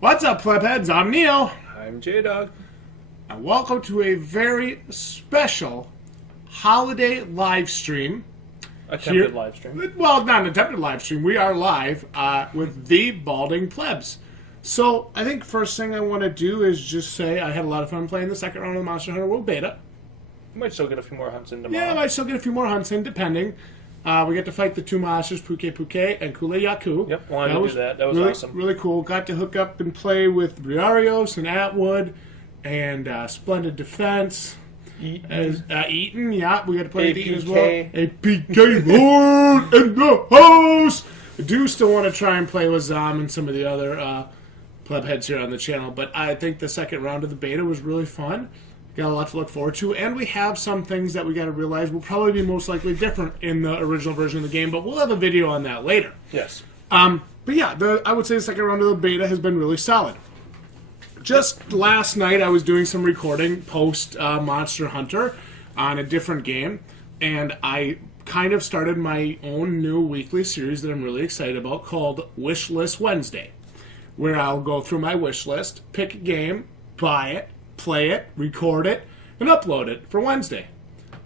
What's up, Plebheads? I'm Neo. I'm Jdog. And welcome to a very special holiday live stream. Attempted live stream. Well, not an attempted live stream. We are live with the Balding Plebs. So, I think first thing I want to do is just say I had a lot of fun playing the second round of the Monster Hunter World Beta. We might still get a few more hunts in tomorrow. Yeah, I might still get a few more hunts in, depending. We get to fight the two monsters, Puke Puke and Kule Yaku. Yep, wanted to do that. That was really, awesome. Really really cool. Got to hook up and play with Briarios and Atwood and Splendid Defense. Eaton, yeah, we got to play with Eaton as well. APK Lord in the house! I do still want to try and play with Zom and some of the other pleb heads here on the channel, but I think the second round of the beta was really fun. Got a lot to look forward to, and we have some things that we got to realize will probably be most likely different in the original version of the game, but we'll have a video on that later. Yes. But yeah, I would say the second round of the beta has been really solid. Just last night, I was doing some recording post Monster Hunter on a different game, and I kind of started my own new weekly series that I'm really excited about called Wish List Wednesday, where I'll go through my wish list, pick a game, buy it, play it, record it, and upload it for Wednesday.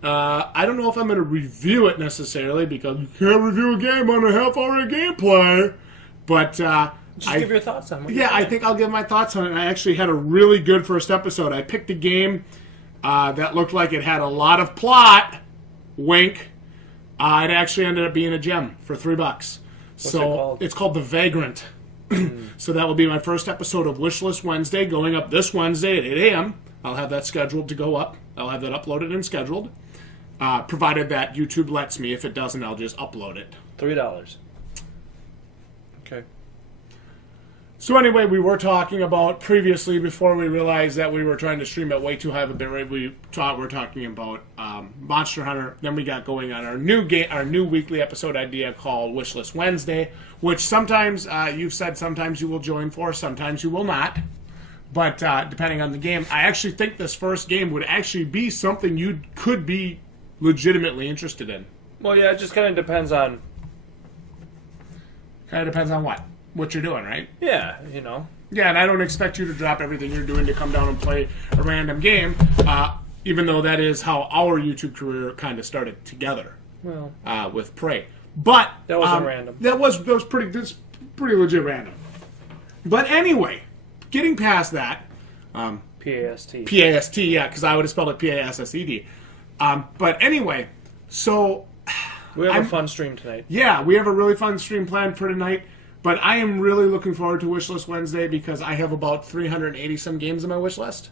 I don't know if I'm going to review it necessarily, because you can't review a game on a half-hour gameplay, but Just give your thoughts on it. Yeah, I think I'll give my thoughts on it. I actually had a really good first episode. I picked a game that looked like it had a lot of plot. Wink. It actually ended up being a gem for $3. What's it so called? It's called The Vagrant. So that will be my first episode of Wishlist Wednesday, going up this Wednesday at 8 a.m. I'll have that scheduled to go up. I'll have that uploaded and scheduled, provided that YouTube lets me. If it doesn't, I'll just upload it. $3. Okay. So anyway, we were talking about previously, before we realized that we were trying to stream at way too high of a bit rate, we were talking about Monster Hunter. Then we got going on our new weekly episode idea called Wishlist Wednesday, which sometimes you've said sometimes you will join for, sometimes you will not. But depending on the game, I actually think this first game would actually be something you could be legitimately interested in. Well, yeah, it just kind of depends on... Kind of depends on what? What you're doing, right? Yeah, you know. Yeah, and I don't expect you to drop everything you're doing to come down and play a random game, even though that is how our YouTube career kind of started together. Well, with Prey. But that wasn't random. That was pretty legit random. But anyway, getting past that, PAST. PAST, yeah, because I would have spelled it PASSED. But anyway, so We have a fun stream tonight. yeah, we have a really fun stream planned for tonight. But I am really looking forward to Wishlist Wednesday because I have about 380-some games on my wish list.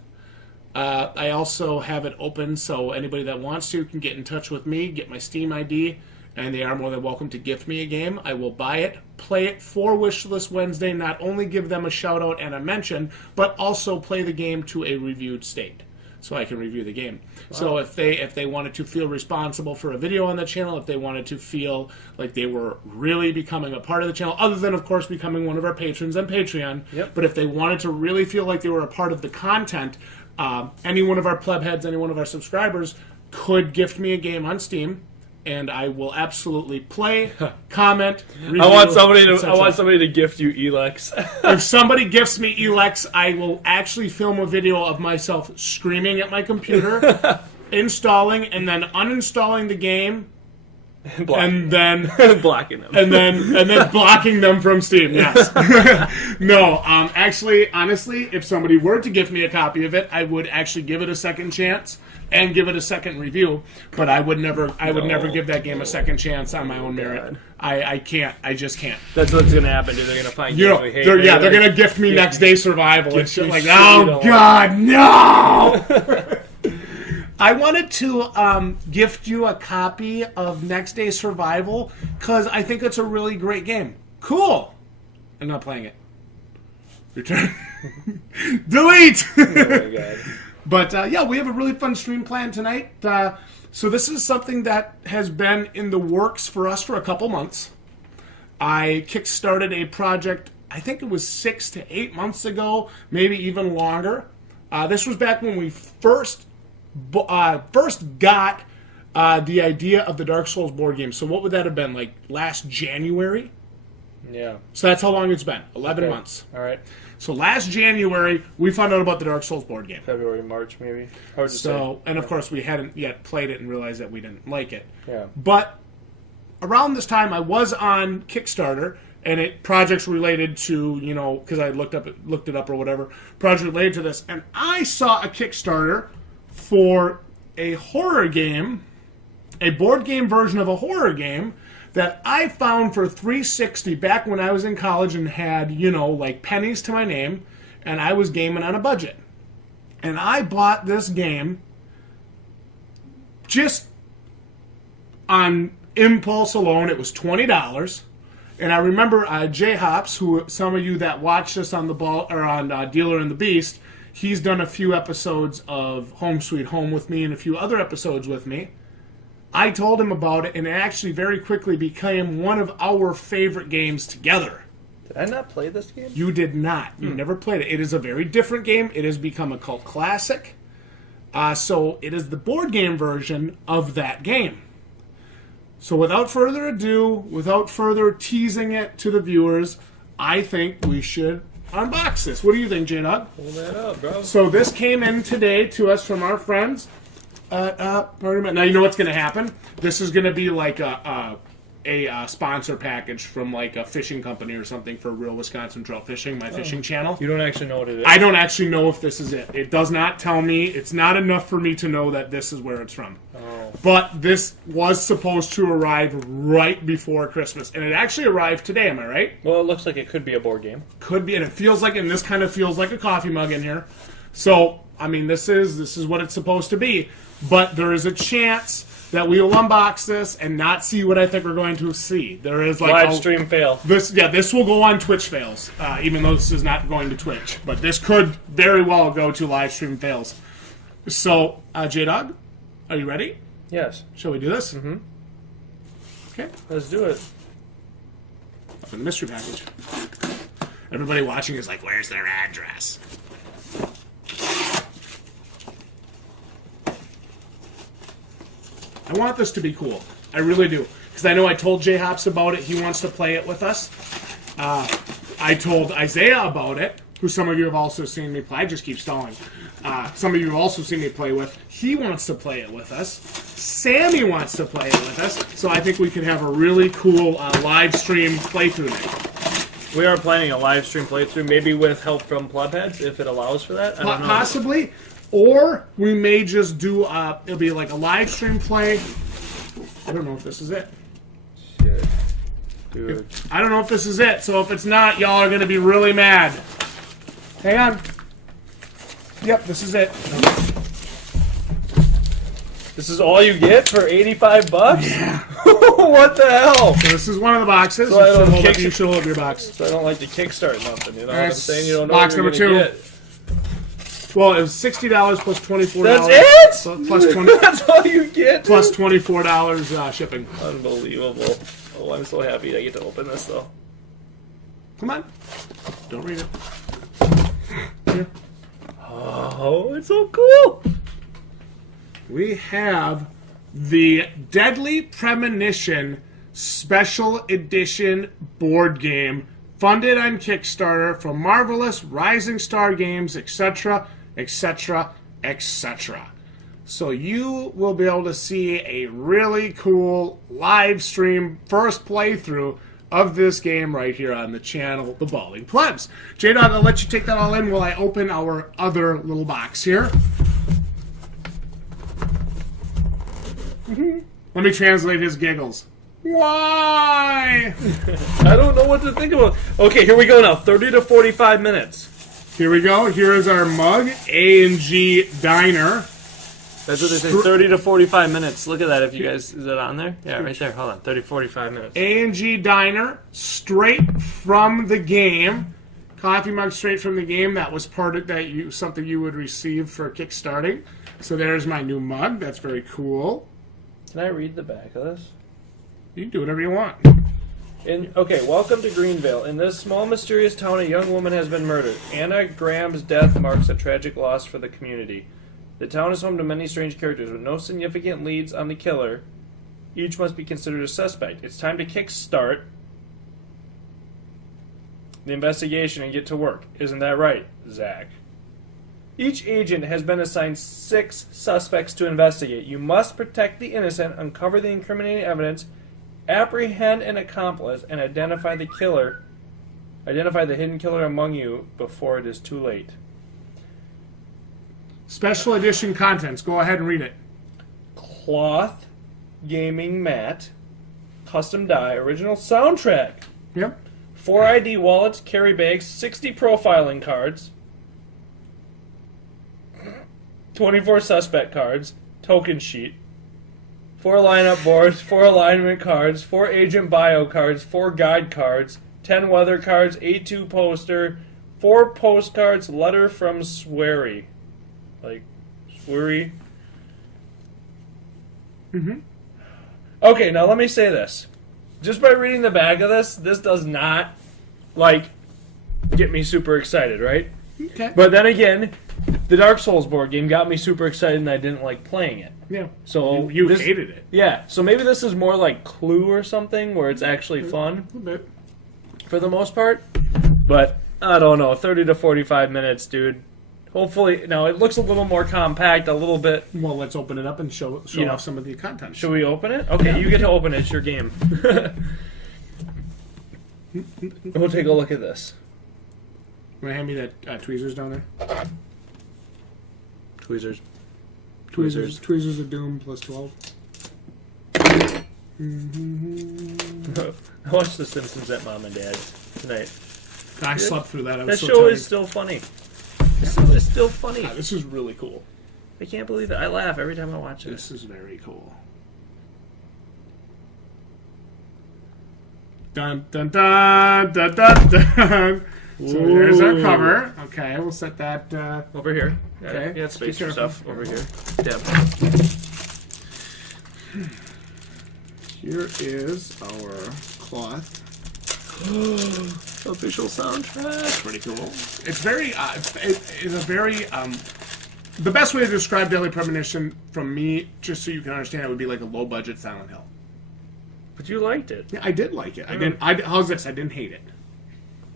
I also have it open, so anybody that wants to can get in touch with me, get my Steam ID, and they are more than welcome to gift me a game. I will buy it, play it for Wishlist Wednesday, not only give them a shout-out and a mention, but also play the game to a reviewed state, so I can review the game. Wow. So if they wanted to feel responsible for a video on the channel, if they wanted to feel like they were really becoming a part of the channel, other than, of course, becoming one of our patrons on Patreon, yep. But if they wanted to really feel like they were a part of the content, any one of our pleb heads, any one of our subscribers could gift me a game on Steam, and I will absolutely play, comment, review, I want somebody to gift you Elex. If somebody gifts me Elex, I will actually film a video of myself screaming at my computer, installing, and then uninstalling the game, and then blocking them, and then blocking them from Steam. Yes. No. Actually, honestly, if somebody were to gift me a copy of it, I would actually give it a second chance and give it a second review. But I would never give that game a second chance on my own merit. I can't. I just can't. That's what's gonna happen. Dude. They're gonna find games we hate. They're gonna gift me Next Day Survival and shit like that. Oh God, no! I wanted to gift you a copy of Next Day Survival because I think it's a really great game. Cool. I'm not playing it. Return. Delete. Oh my God. But yeah, we have a really fun stream planned tonight. So this is something that has been in the works for us for a couple months. I kickstarted a project, I think it was 6 to 8 months ago, maybe even longer. This was back when we first got the idea of the Dark Souls board game. So what would that have been, like last January? Yeah. So that's how long it's been. 11 months. All right. So last January, we found out about the Dark Souls board game. February, March, maybe. Hard to say. And of course, we hadn't yet played it and realized that we didn't like it. Yeah. But around this time, I was on Kickstarter, and projects related to, because I looked it up or whatever, projects related to this, and I saw a Kickstarter for a horror game, a board game version of a horror game that I found for $3.60 back when I was in college and had, like pennies to my name, and I was gaming on a budget. And I bought this game just on impulse alone. It was $20. And I remember J Hops, who some of you that watched us on on Dealer and the Beast, he's done a few episodes of Home Sweet Home with me and a few other episodes with me. I told him about it, and it actually very quickly became one of our favorite games together. Did I not play this game? You did not. You never played it. It is a very different game. It has become a cult classic. So it is the board game version of that game. So without further ado, without further teasing it to the viewers, I think we should unbox this. What do you think, Jdog? Pull that up, bro. So this came in today to us from our friends. Now you know what's going to happen. This is going to be like a sponsor package from like a fishing company or something for Real Wisconsin Trout Fishing, my fishing channel. You don't actually know what it is? I don't actually know if this is it. It does not tell me. It's not enough for me to know that this is where it's from. Oh. But this was supposed to arrive right before Christmas, and it actually arrived today. Am I right? Well, it looks like it could be a board game. Could be, and it feels like, and this kind of feels like a coffee mug in here. So, I mean, this is what it's supposed to be. But there is a chance that we will unbox this and not see what I think we're going to see. There is like live stream fail. This will go on Twitch fails, even though this is not going to Twitch. But this could very well go to live stream fails. So, Jdog, are you ready? Yes. Shall we do this? Mm-hmm. Okay. Let's do it. Open the mystery package. Everybody watching is like, where's their address? I want this to be cool. I really do. Because I know I told J-Hops about it. He wants to play it with us. I told Isaiah about it, who some of you have also seen me play. I just keep stalling. Some of you have also seen me play with. He wants to play it with us. Sammy wants to play it with us. So I think we could have a really cool live stream playthrough night. We are planning a live stream playthrough, maybe with help from PLEBHEADS, if it allows for that. I don't know. Possibly. Or we may just do, it'll be like a live stream play. I don't know if this is it. Shit. Dude. I don't know if this is it. So if it's not, y'all are going to be really mad. Hang on. Yep, this is it. This is all you get for $85? Yeah. What the hell? So this is one of the boxes. So you should hold up your box. So I don't like to kickstart nothing, you know what I'm That's saying? You don't know box what you're number gonna 2. get. Well, it was $60 plus $24. That's it? Plus 20. That's all you get? Plus $24 shipping. Unbelievable. Oh, I'm so happy I get to open this, though. Come on. Don't read it. Here. Oh, it's so cool. We have the Deadly Premonition Special Edition board game, funded on Kickstarter from Marvelous, Rising Star Games, etc., etc., etc. So you will be able to see a really cool live stream first playthrough of this game right here on the channel, The Balding Plebs. Jdog, I'll let you take that all in while I open our other little box here. Let me translate his giggles. Why? I don't know what to think about. Okay, here we go now. 30 to 45 minutes. Here we go. Here is our mug, A&G Diner. That's what they say, 30 to 45 minutes. Look at that, if you guys, is it on there? Yeah, right there. Hold on, 30, 45 minutes. A&G Diner, straight from the game. Coffee mug straight from the game. That was part of that. Something you would receive for kickstarting. So there's my new mug. That's very cool. Can I read the back of this? You can do whatever you want. Okay, welcome to Greenvale. In this small, mysterious town, a young woman has been murdered. Anna Graham's death marks a tragic loss for the community. The town is home to many strange characters with no significant leads on the killer. Each must be considered a suspect. It's time to kickstart the investigation and get to work. Isn't that right, Zach? Each agent has been assigned 6 suspects to investigate. You must protect the innocent, uncover the incriminating evidence, apprehend an accomplice, and identify the killer. Identify the hidden killer among you before it is too late. Special edition contents. Go ahead and read it. Cloth gaming mat, custom die, original soundtrack, Yep. 4 ID wallets, carry bags, 60 profiling cards, 24 suspect cards, token sheet, 4 lineup boards, 4 alignment cards, 4 agent bio cards, 4 guide cards, 10 weather cards, A2 poster, 4 postcards, letter from Swery. Like, Swery. Mm-hmm. Okay, now let me say this. Just by reading the back of this does not, like, get me super excited, right? Okay. But then again, the Dark Souls board game got me super excited and I didn't like playing it. Yeah. So You this, hated it. Yeah, so maybe this is more like Clue or something where it's actually fun A little bit. for the most part. But, I don't know, 30 to 45 minutes, dude. Hopefully, now it looks a little more compact, a little bit. Well, let's open it up and show Yeah. off some of the contents. Should we open it? Okay, you get to open it. It's your game. We'll take a look at this. Want to hand me that tweezers down there? Tweezers. Tweezers of Doom plus 12. I watched The Simpsons at Mom and Dad's tonight. I slept through that. I was That so show tired. is still funny. This show is still funny. This is really cool. I can't believe it. I laugh every time I watch it. This is very cool. Dun dun dun dun dun dun. So there's our cover. Okay, we'll set that. Over here. Okay. Yeah, space Be for careful. stuff over here. Yeah. Here is our cloth. Official soundtrack. Pretty cool. It's very. It is a very. The best way to describe Deadly Premonition from me, just so you can understand, it would be like a low-budget Silent Hill. But you liked it. Yeah, I did like it. I didn't. How's this? I didn't hate it.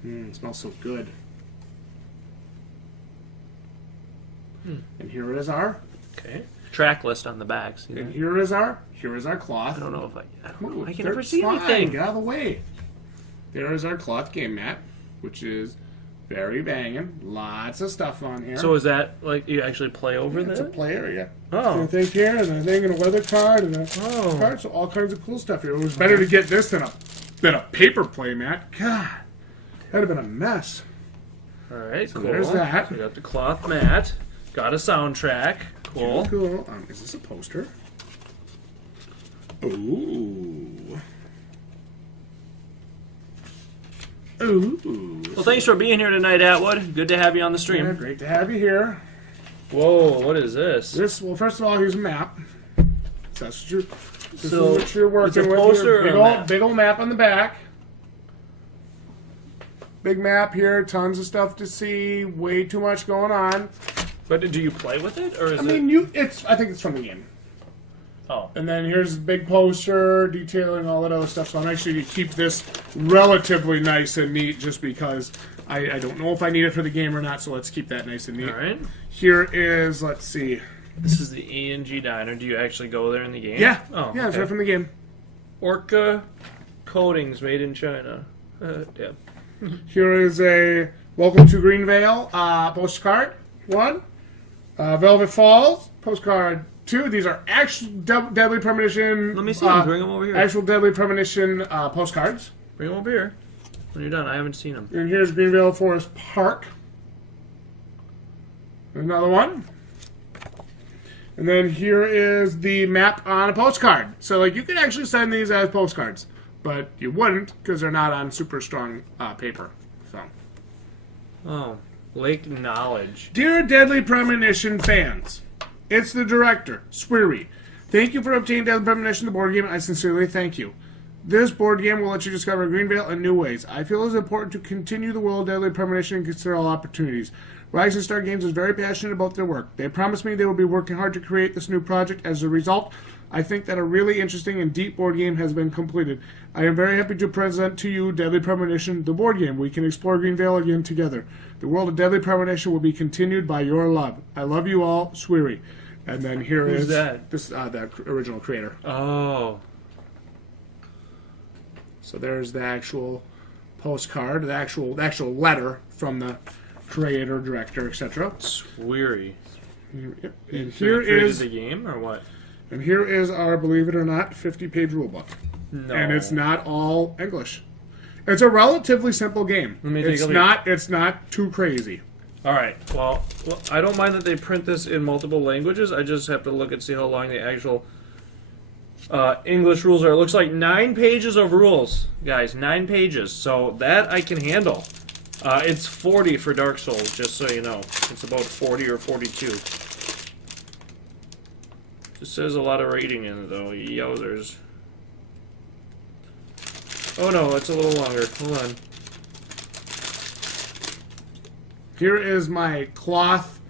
It smells so good. And here is our. Okay. Track list on the back. See And that? here is our cloth. I don't know if I don't know. Ooh, I can never see fine. anything. Get out of the way. There is our cloth game mat, which is very banging. Lots of stuff on here. So is that like you actually play over it's a that? play area. Oh. So a thing here, and a thing, and a weather card, and a card. So all kinds of cool stuff here. It was better to get this than a paper play mat. God, that'd have been a mess. All right, cool. there's that. So we got the cloth mat. Got a soundtrack. Cool. Cool. Is this a poster? Ooh. Ooh. Well, thanks for being here tonight, Atwood. Good to have you on the stream. Yeah, great to have you here. Whoa, what is this? Well, first of all, here's a map. So that's what this So, is what you're working it's a with. poster Your or big, a map? big old map on the back. Big map here, tons of stuff to see, way too much going on. But do you play with it, or is I mean, I think it's from the game. Oh. And then here's a big poster detailing all that other stuff. So I'm actually going to keep this relatively nice and neat just because I don't know if I need it for the game or not. So let's keep that nice and neat. All right. Here is, let's see. This is the E&G Diner. Do you actually go there in the game? Yeah. Oh, yeah, it's okay. right from the game. Orca coatings made in China. Yeah. Here is a Welcome to Greenvale postcard. 1. Velvet Falls postcard 2. These are actual Deadly Premonition. Let me see them. Bring them over here. Actual Deadly Premonition postcards. Bring them over here. When you're done, I haven't seen them. And here's Greenvale Forest Park. There's another one. And then here is the map on a postcard. So, like, you could actually send these as postcards, but you wouldn't because they're not on super strong paper. So, Oh, Lake Knowledge. dear Deadly Premonition fans, it's the director, Sweary. Thank you for obtaining Deadly Premonition, the board game. I sincerely thank you. This board game will let you discover Greenvale in new ways. I feel it is important to continue the world of Deadly Premonition and consider all opportunities. Rising Star Games is very passionate about their work. They promised me they will be working hard to create this new project. As a result, I think that a really interesting and deep board game has been completed. I am very happy to present to you Deadly Premonition, the board game. We can explore Greenvale again together. The world of Deadly Premonition will be continued by your love. I love you all, Sweary. And then here Who's is that? This the original creator. Oh. So there's the actual postcard, the actual letter from the creator, director, etc. Sweary. And Here is the game or what? And here is our, believe it or not, 50-page rulebook. No. And it's not all English. It's a relatively simple game. Let me take It's a look. not. It's not too crazy. All right. Well, I don't mind that they print this in multiple languages. I just have to look and see how long the actual English rules are. It looks like 9 pages of rules, guys. 9 pages. So that I can handle. It's 40 for Dark Souls, just so you know. It's about 40 or 42. Just says a lot of rating in it, though. Yowzers. Oh no, it's a little longer. Hold on. Here is my cloth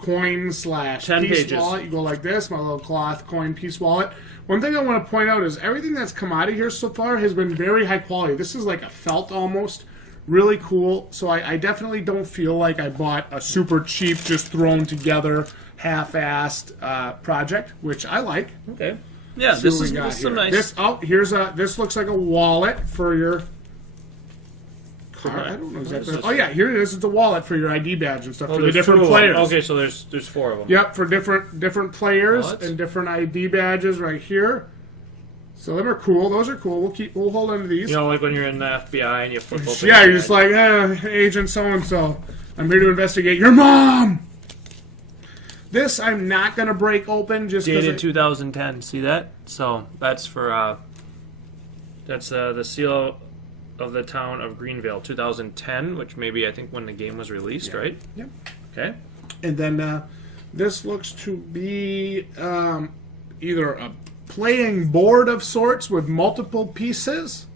coin / 10 piece pages. wallet. You go like this, my little cloth coin piece wallet. One thing I want to point out is everything that's come out of here so far has been very high quality. This is like a felt almost. Really cool. So I definitely don't feel like I bought a super cheap, just thrown together, half-assed project, which I like. Okay. Yeah, See this what we is got some here. nice. This looks like a wallet for your card. I don't know exactly. Oh yeah, here it is. It's a wallet for your ID badge and stuff for the there's different 2 of them. players. Okay, so there's 4 of them. Yep, for different players Wallets? and different ID badges right here. So them are cool. Those are cool. We'll hold on to these. You know, like when you're in the FBI and you flip open. Yeah, you're just like, Agent so-and-so. I'm here to investigate your mom! This I'm not going to break open just because... Dated 2010. See that? So that's for that's the seal of the town of Greenvale, 2010, which maybe I think when the game was released, right? Yep. Okay. And then this looks to be either a playing board of sorts with multiple pieces.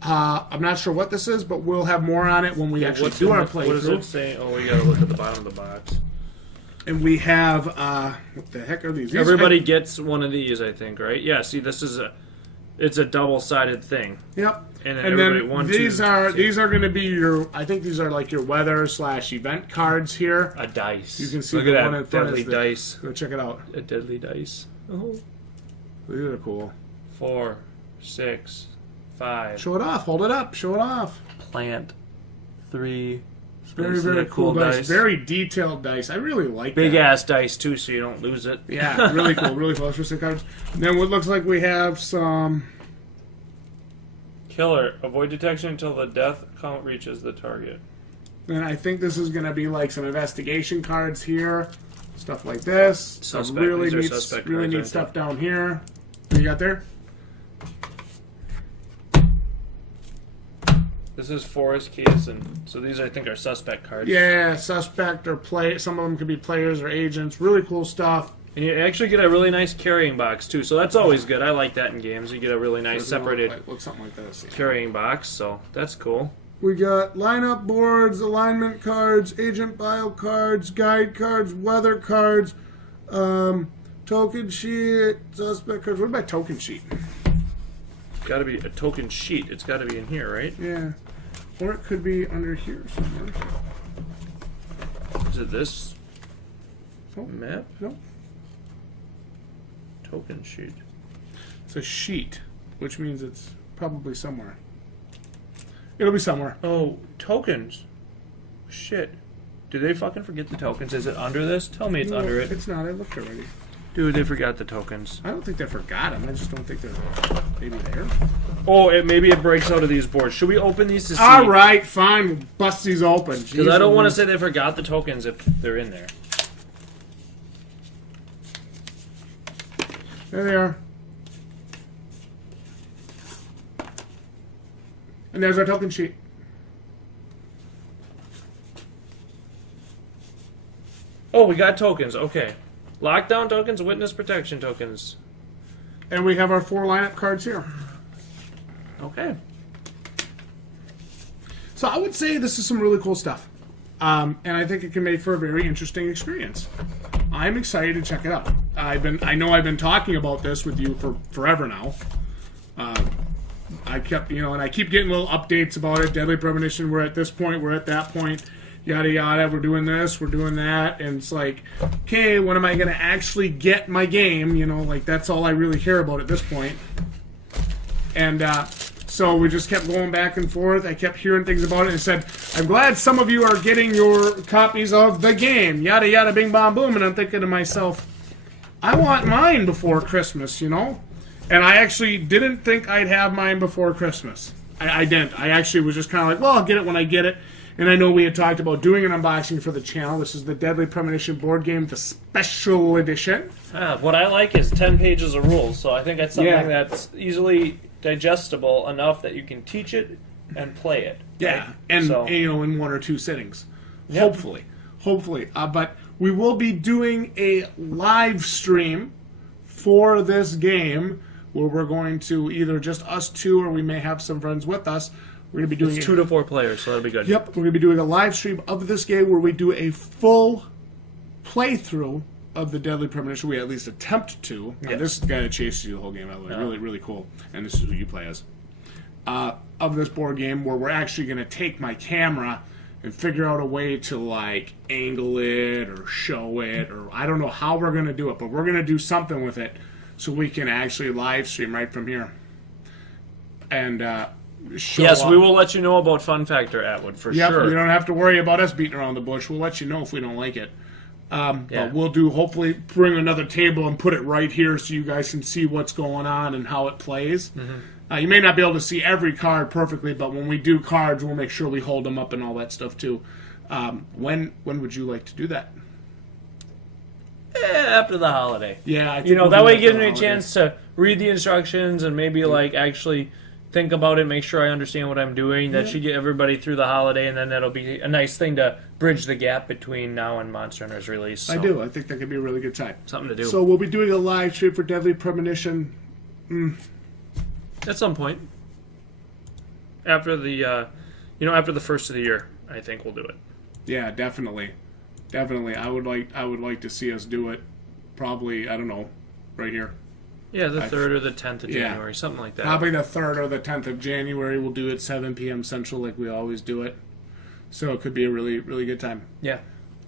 I'm not sure what this is, but we'll have more on it when we actually do our playthrough. What does it say? Oh, we gotta look at the bottom of the box. And we have what the heck are these? Everybody gets one of these, I think, right? Yeah. See, this is it's a double-sided thing. Yep. And And everybody then these are going to be your. I think these are like your weather / event cards here. A dice. You can see look the at one that in front deadly is the- dice. Go check it out. A deadly dice. Oh. These are cool. 4, 6, 5. Show it off. Hold it up. Show it off. Plant 3. Very, very cool dice. Very detailed dice. I really like Big that. ass dice too, so you don't lose it. Yeah, really cool. Really cool. Let's cards. And then what looks like we have some. Killer. Avoid detection until the death count reaches the target. And I think this is going to be like some investigation cards here, stuff like this. Some Suspect. really These are neat, suspect really cards, neat aren't stuff they? down here. What you got there? This is Forrest Kiesson. So these, I think, are suspect cards. Yeah, suspect or play. Some of them could be players or agents. Really cool stuff. And you actually get a really nice carrying box too, so that's always good. I like that in games. You get a really nice separated Look something like this. carrying box, so that's cool. We got lineup boards, alignment cards, agent bio cards, guide cards, weather cards, token sheet, suspect cards. What about token sheet? Got to be a token sheet. It's got to be in here, right? Yeah. Or it could be under here somewhere. Is it this Oh. map? No. Token sheet. It's a sheet, which means it's probably somewhere. It'll be somewhere. Oh, tokens. Shit. Did they fucking forget the tokens? Is it under this? Tell me it's No, under it. It's not. I looked already. Dude, they forgot the tokens. I don't think they forgot them. I just don't think they're maybe there. Oh, maybe it breaks out of these boards. Should we open these to see? All right, fine. We'll bust these open. Because I don't want to say they forgot the tokens if they're in there. There they are. And there's our token sheet. Oh, we got tokens. Okay. Lockdown tokens, witness protection tokens. And we have our 4 lineup cards here. Okay. So I would say this is some really cool stuff. And I think it can make for a very interesting experience. I'm excited to check it out. I know I've been talking about this with you for forever now. I kept, and I keep getting little updates about it. Deadly Premonition, we're at this point, we're at that point, yada yada, we're doing this, we're doing that, and it's like, okay, when am I going to actually get my game? That's all I really care about at this point. And so we just kept going back and forth. I kept hearing things about it and said, I'm glad some of you are getting your copies of the game, yada yada, bing bong boom. And I'm thinking to myself, I want mine before Christmas, And I actually didn't think I'd have mine before Christmas. I didn't. I actually was just kind of like, well, I'll get it when I get it. And I know we had talked about doing an unboxing for the channel. This is the Deadly Premonition board game, the special edition. What I like is 10 pages of rules, so I think that's something that's easily digestible enough that you can teach it and play it. Yeah, right? and in 1 or 2 sittings. Yep. Hopefully. But we will be doing a live stream for this game, where we're going to either just us two, or we may have some friends with us. We're going to be doing 2 to 4 players, so that'll be good. Yep, we're going to be doing a live stream of this game where we do a full playthrough of the Deadly Premonition. We at least attempt to. Yes. This guy that chases you the whole game, by the way, really, really cool. And this is who you play as. Of this board game, where we're actually going to take my camera and figure out a way to angle it or show it, or I don't know how we're going to do it, but we're going to do something with it so we can actually live stream right from here. And show yes, we will let you know about Fun Factor Atwood for sure. You don't have to worry about us beating around the bush. We'll let you know if we don't like it. But we'll hopefully bring another table and put it right here so you guys can see what's going on and how it plays. Mm-hmm. You may not be able to see every card perfectly, but when we do cards, we'll make sure we hold them up and all that stuff too. When would you like to do that? After the holiday. Yeah, I think that way it gives me a chance to read the instructions and maybe actually think about it, make sure I understand what I'm doing. That should get everybody through the holiday, and then that'll be a nice thing to bridge the gap between now and Monster Hunter's release. So. I do. I think that could be a really good time. Something to do. So we'll be doing a live stream for Deadly Premonition. At some point. After the, after the first of the year, I think we'll do it. Yeah, definitely. I would like to see us do it. Probably, I don't know, right here. Yeah, the 3rd or the 10th of January, something like that. Probably the 3rd or the 10th of January. We'll do it 7 p.m. Central like we always do it. So it could be a really, really good time. Yeah.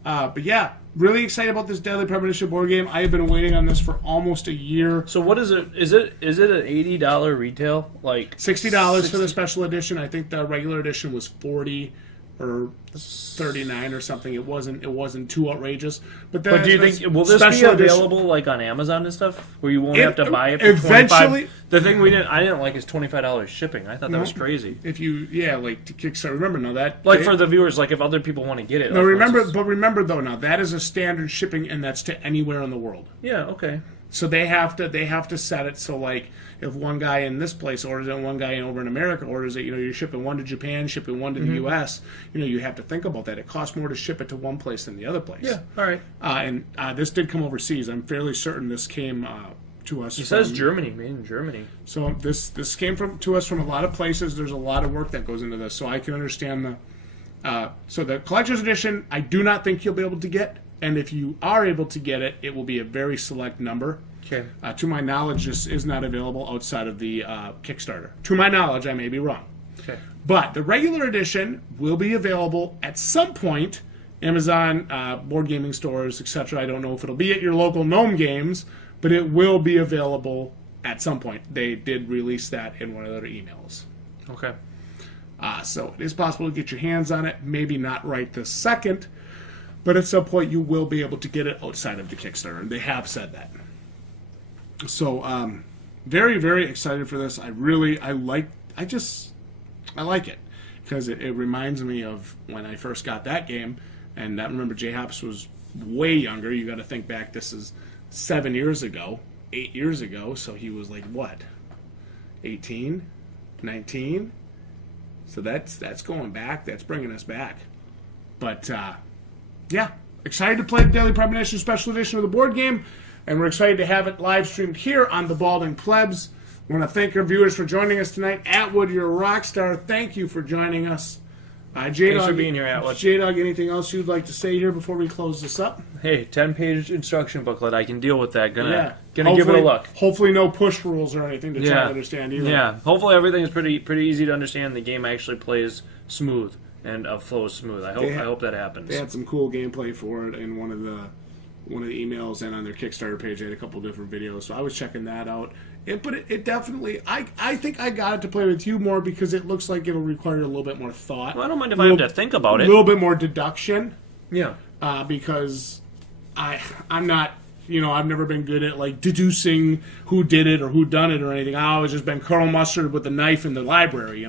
But yeah, really excited about this Deadly Premonition board game. I have been waiting on this for almost a year. So what is it? Is it an $80 retail? $60 for the special edition. I think the regular edition was $40 or $39 or something. It wasn't too outrageous. But do you think will this be available on Amazon and stuff, where you won't have to buy it for eventually? $25? The thing I didn't like is $25 shipping. I thought that was crazy. If you to Kickstarter, remember that for the viewers, if other people want to get it. No, remember though, now that is a standard shipping, and that's to anywhere in the world. Yeah. Okay. So they have to set it so if one guy in this place orders it and one guy over in America orders it, you're shipping one to Japan, shipping one to the U.S. You have to think about that. It costs more to ship it to one place than the other place. Yeah. All right. And this did come overseas. I'm fairly certain this came to us. It says Germany, made in Germany. So this came to us from a lot of places. There's a lot of work that goes into this, so I can understand so the collector's edition, I do not think you'll be able to get. And if you are able to get it, it will be a very select number. Okay. To my knowledge, this is not available outside of the Kickstarter. To my knowledge, I may be wrong. Okay. But the regular edition will be available at some point. Amazon, board gaming stores, etc. I don't know if it'll be at your local Gnome Games, but it will be available at some point. They did release that in one of their emails. Okay. So it is possible to get your hands on it. Maybe not right this second, but at some point you will be able to get it outside of the Kickstarter, and they have said that. So, very, very excited for this. I like it because it reminds me of when I first got that game, and I remember J-Hops was way younger. You got to think back. This is 8 years ago. So he was what? 18, 19. So that's going back. That's bringing us back. But yeah, excited to play the Deadly Premonition Special Edition of the board game. And we're excited to have it live streamed here on the Balding Plebs. I want to thank our viewers for joining us tonight. Atwood, you're a rock star. Thank you for joining us. Jdog, Thanks for being here, Atwood. Jdog, anything else you'd like to say here before we close this up? Hey, 10-page instruction booklet. I can deal with that. Gonna give it a Hopefully- look. Hopefully no push rules or anything to try to understand either. Yeah. Hopefully everything is pretty easy to understand. The game actually plays smooth and flows smooth. I hope that happens. They had some cool gameplay for it in one of the emails, and on their Kickstarter page they had a couple different videos. So I was checking that out. But it definitely, I think I got it to play with you more because it looks like it'll require a little bit more thought. Well, I don't mind if I have to think about A it. little bit more deduction. Yeah. Because I'm not, I've never been good at like deducing who did it or who done it or anything. I've always just been Colonel Mustard with the knife in the library,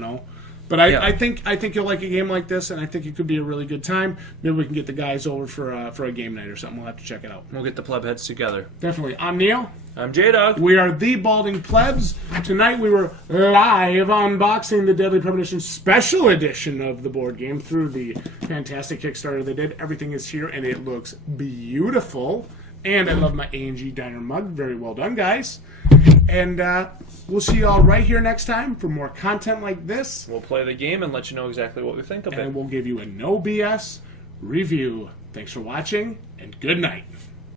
But I think you'll like a game like this, and I think it could be a really good time. Maybe we can get the guys over for a game night or something. We'll have to check it out. We'll get the Plebheads together. Definitely. I'm Neil. I'm Jdog. We are the Balding Plebs. Tonight we were live unboxing the Deadly Premonition special edition of the board game through the fantastic Kickstarter they did. Everything is here, and it looks beautiful. And I love my A&G Diner mug. Very well done, guys. And we'll see you all right here next time for more content like this. We'll play the game and let you know exactly what we think of it. And we'll give you a no BS review. Thanks for watching, and good night.